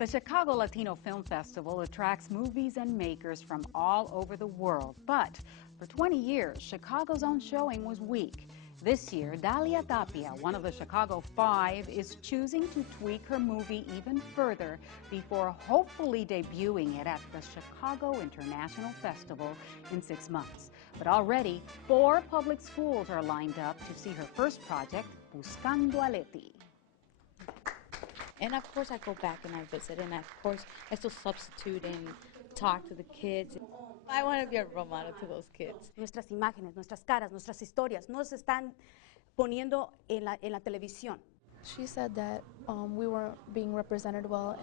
The Chicago Latino Film Festival attracts movies and makers from all over the world. But for 20 years, Chicago's own showing was weak. This year, Dalia Tapia, one of the Chicago Five, is choosing to tweak her movie even further before hopefully debuting it at the Chicago International Festival in 6 months. But already, 4 public schools are lined up to see her first project, Buscando a Leti. And of course I go back and I visit, and of course I still substitute and talk to the kids. I want to be a role model to those kids. Nuestras imágenes, nuestras caras, nuestras historias no se están poniendo en la televisión. She said that we weren't being represented well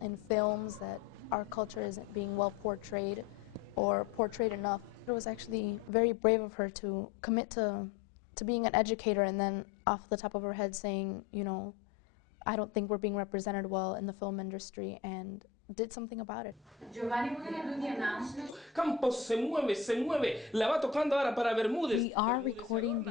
in films, that our culture isn't being well portrayed or portrayed enough. It was actually very brave of her to commit to being an educator and then off the top of her head saying, you know, I don't think we're being represented well in the film industry, and did something about it. Giovanni, we're going to do the announcements. Campos se mueve, la va tocando ahora para Bermúdez. We are recording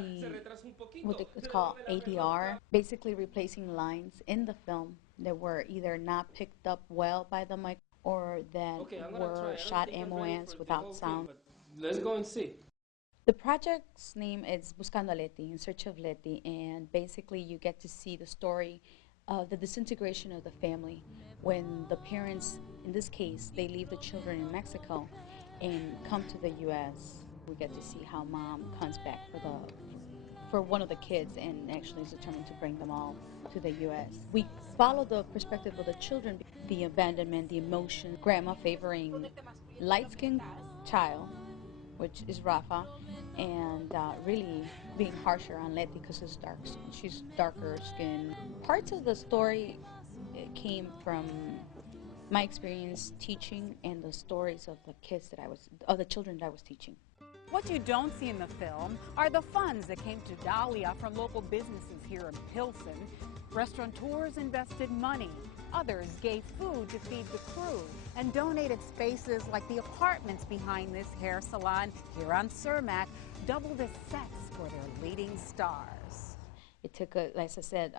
what it's called ADR, basically replacing lines in the film that were either not picked up well by the mic or that were shot MONs without sound. Let's go and see. The project's name is Buscando a Leti, In Search of Leti, and basically you get to see the story of the disintegration of the family when the parents, in this case, they leave the children in Mexico and come to the U.S. We get to see how mom comes back for one of the kids and actually is determined to bring them all to the U.S. We follow the perspective of the children, the abandonment, the emotion, grandma favoring light-skinned child, which is Rafa, and really being harsher on Leti because she's darker skin. Parts of the story came from my experience teaching and the stories of the children that I was teaching. What you don't see in the film are the funds that came to Dalia from local businesses here in Pilsen. Restaurateurs invested money. Others gave food to feed the crew and donated spaces like the apartments behind this hair salon here on Cermak, doubled as sets for their leading stars. It took, as I said,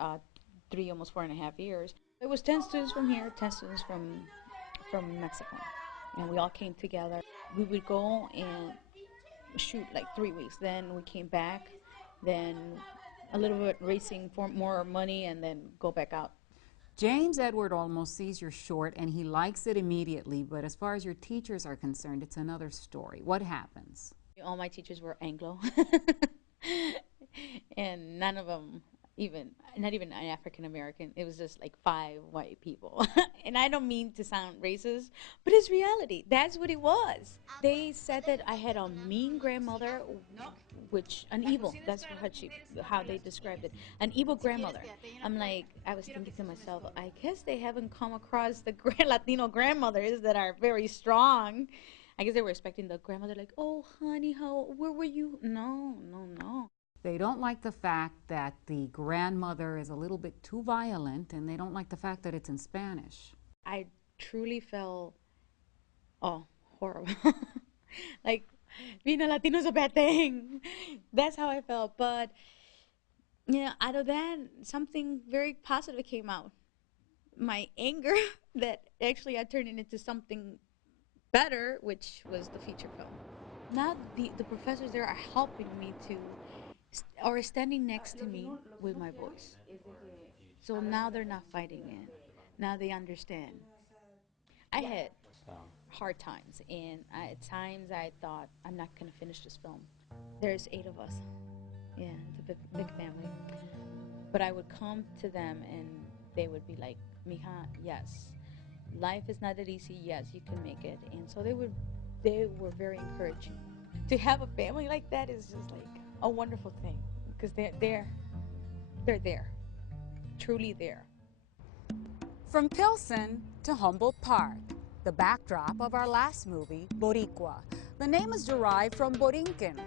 3, almost 4.5 years. It was 10 students from here, 10 students from Mexico, and we all came together. We would go and shoot like 3 weeks. Then we came back, then a little bit racing for more money, and then go back out. James Edward almost sees your short and he likes it immediately, but as far as your teachers are concerned, it's another story. What happens? All my teachers were Anglo, and none of them not even an African American. It was just like 5 white people. And I don't mean to sound racist, but it's reality. That's what it was. They said that I had a mean grandmother, an evil, that's how they described it, an evil grandmother. I was thinking to myself, I guess they haven't come across the Latino grandmothers that are very strong. I guess they were expecting the grandmother like, oh, honey, where were you? No. They don't like the fact that the grandmother is a little bit too violent, and they don't like the fact that it's in Spanish. I truly felt, horrible. Like, being a Latino is a bad thing. That's how I felt. But, out of that, something very positive came out. My anger that actually I turned it into something better, which was the feature film. Now the professors there are helping me or standing next to me with my voice. So now they're not fighting it. Now they understand. I had hard times, and at times I thought, I'm not going to finish this film. There's 8 of us. Yeah, it's a big family. But I would come to them, and they would be like, Mija, yes. Life is not that easy. Yes, you can make it. And so they were very encouraging. To have a family like that is just like a wonderful thing, because they're there, truly there. From Pilsen to Humboldt Park, the backdrop of our last movie, Boricua. The name is derived from Borinquen,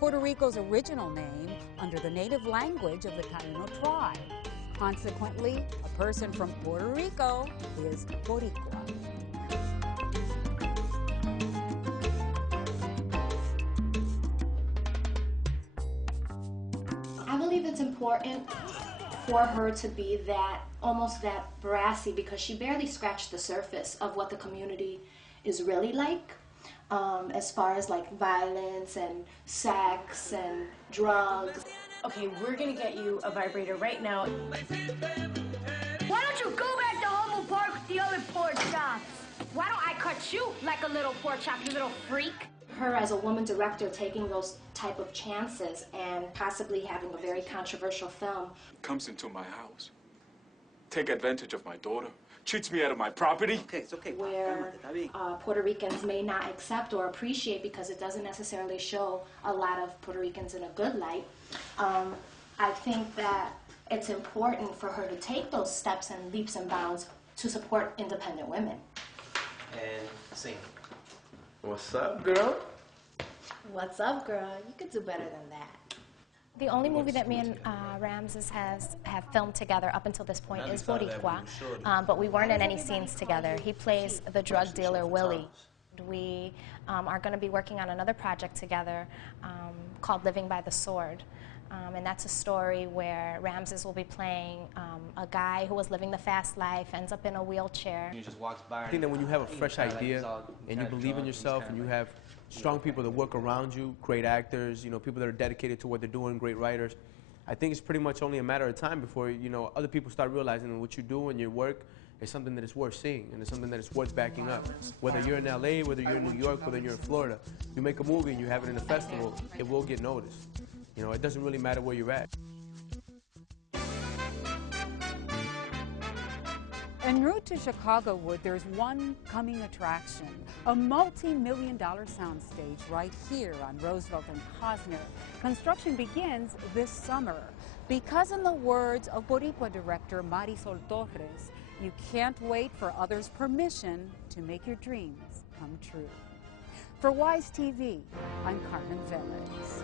Puerto Rico's original name under the native language of the Taino tribe. Consequently, a person from Puerto Rico is Boricua. I believe it's important for her to be that, almost that brassy, because she barely scratched the surface of what the community is really like, as far as like violence and sex and drugs. Okay, we're gonna get you a vibrator right now. Why don't you go back to Humboldt Park with the other pork chops? Why don't I cut you like a little pork chop, you little freak? Her as a woman director taking those type of chances and possibly having a very controversial film. Comes into my house, take advantage of my daughter, cheats me out of my property. Okay, it's okay. Where Puerto Ricans may not accept or appreciate, because it doesn't necessarily show a lot of Puerto Ricans in a good light. I think that it's important for her to take those steps and leaps and bounds to support independent women. And sing. What's up, girl? What's up, girl? You could do better than that. The only movie that me and Ramses have filmed together up until this point is Boricua, but we weren't in any scenes together. He plays the drug dealer Willie. We are going to be working on another project together called Living by the Sword. And that's a story where Ramses will be playing a guy who was living the fast life, ends up in a wheelchair. I think that when you have a fresh idea and you believe in yourself and you have strong people that work around you, great actors, you know, people that are dedicated to what they're doing, great writers, I think it's pretty much only a matter of time before, you know, other people start realizing that what you do and your work is something that is worth seeing and it's something that is worth backing up. Whether you're in LA, whether you're in New York, whether you're in Florida, you make a movie and you have it in a festival, it will get noticed. You know, it doesn't really matter where you're at. En route to ChicagoWood, there's one coming attraction, a multi-million-dollar soundstage right here on Roosevelt and Cosner. Construction begins this summer. Because in the words of Boricua director Marisol Torres, you can't wait for others' permission to make your dreams come true. For WYCC-TV, I'm Carmen Velez.